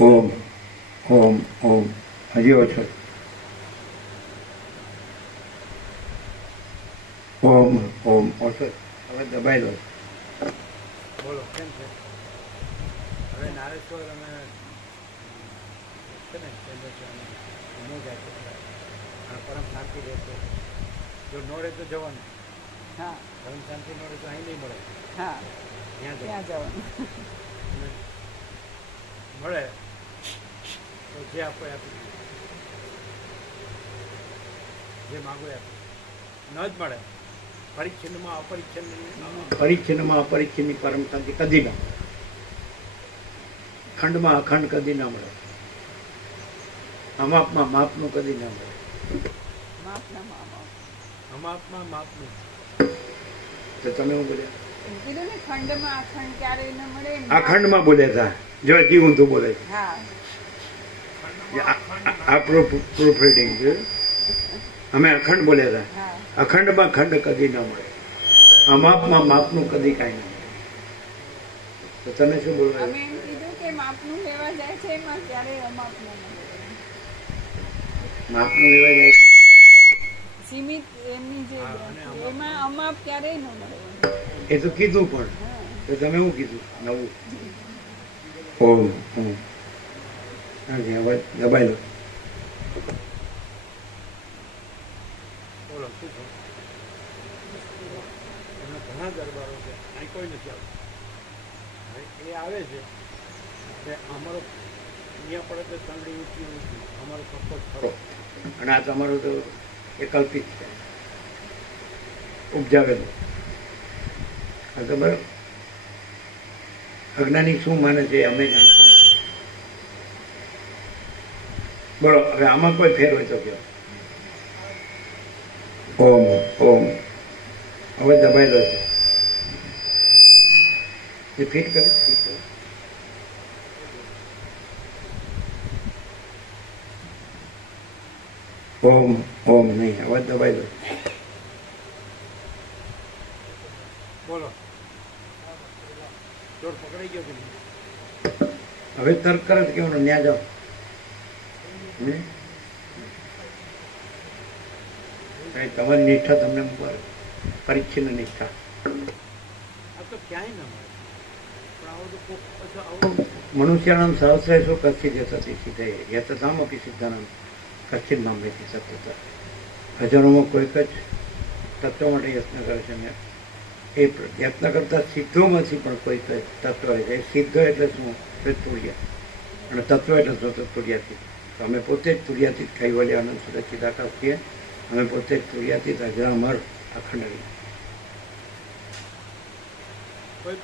ઓમ ઓમ ઓમ. હજી ઓછો ઓમ ઓમ. ઓછો હવે દબાઈ દો. બોલો કેમ છે? હવે નારેશ્વર અમે છે ને કેન્દ્ર છે ન જાય તો. પરમ શાંતિ રહેશે જો ન રહે તો જવાનું. હા. પરમ શાંતિ ન રહે તો અહીં નહીં મળે. હા. ત્યાં જવાનું. મળે. તો જે આપો આપી જે માગો આપી ન જ મળે. પરિચ્છિન્નમાં અપરિચ્છિન્ન પરિચ્છિન્નમાં અપરિચ્છિન્નની પરમ શાંતિ કદી ના મળે. ખંડમાં અખંડ કદી ના મળે. અમાપમાં માપનું કદી ના મળે. અમાપમાં માપનું. તો તમે હું બોલ્યા? અખંડમાં કીધું ને ખંડમાં અખંડ ક્યારેય ન મળે ને. આ ખંડમાં બોલ્યા હતા જો હજી ઊંધું બોલે છે. હા. આ- પ્રૂફ રીડિંગ છે. અમે અખંડ બોલ્યા હતા. અખંડમાં ખંડ કદી ન મળે. અમાપમાં માપનું કદી કાંઈ ન મળે. તો તમે શું બોલવા અમે એમ કીધું કે માપનું લેવા જાય છે એમાં ક્યારેય અમાપ માપનું લેવા જાય છે? સીમિત એમની જે અમાપ- એમાં અમાપ ક્યારેય ન મળે. એ તો કીધું પણ. હા. તો તમે શું કીધું? નવું. ઓમ શું થયું એમના ઘણા દરબારો છે. અહીં કોઈ નથી આવતું. એ આવે છે એટલે અમારો અહીંયા પડે તો ઊંચી ઊંચી અમારો સપોર્ટ ખરો. અને આ તમારું તો એ કલ્પિત છે. ઉપજાવેલું આ તો અજ્ઞાની શું માને છે અમે જાણતા નથી. બોલો હવે આમાં કોઈ ફેર હોય તો કયો ઓમ ઓમ. હવે દબાઈ લો છે એ ફિટ કરે ફિટ કરો. ઓમ ઓમ. નહીં અવાજ દબાઈ દો. બોલો. હવે તર્ક કરે કેવું ન્યા જાઓ. હમ? તમારી નિષ્ઠા તમને નિષ્ઠા મળે. આવો મનુષ્યાણામ સહસ્રેશુ કશ્ચિત સતી સિદ્ધે? યતતામપી સિદ્ધાનામ. કશ્ચિત નામેથી સત્યતા હજારોમાં કોઈક જ તત્વ માટે યત્ન કરે છે ને. એ યત્ન કરતા સિદ્ધોમાંથી પણ કોઈક તત્વ હોય છે. સિદ્ધ એટલે શું? તો તુર્યા અને તત્વ એટલે શું? તો તુર્યાતીત તો અમે પોતે જ તુર્યાતીત કૈવલ્ય આનંદ સુરક્ષિત આકાશ છીએ. અમે પોતે જ તુર્યાતીત અજરામર અખંડ કોઈ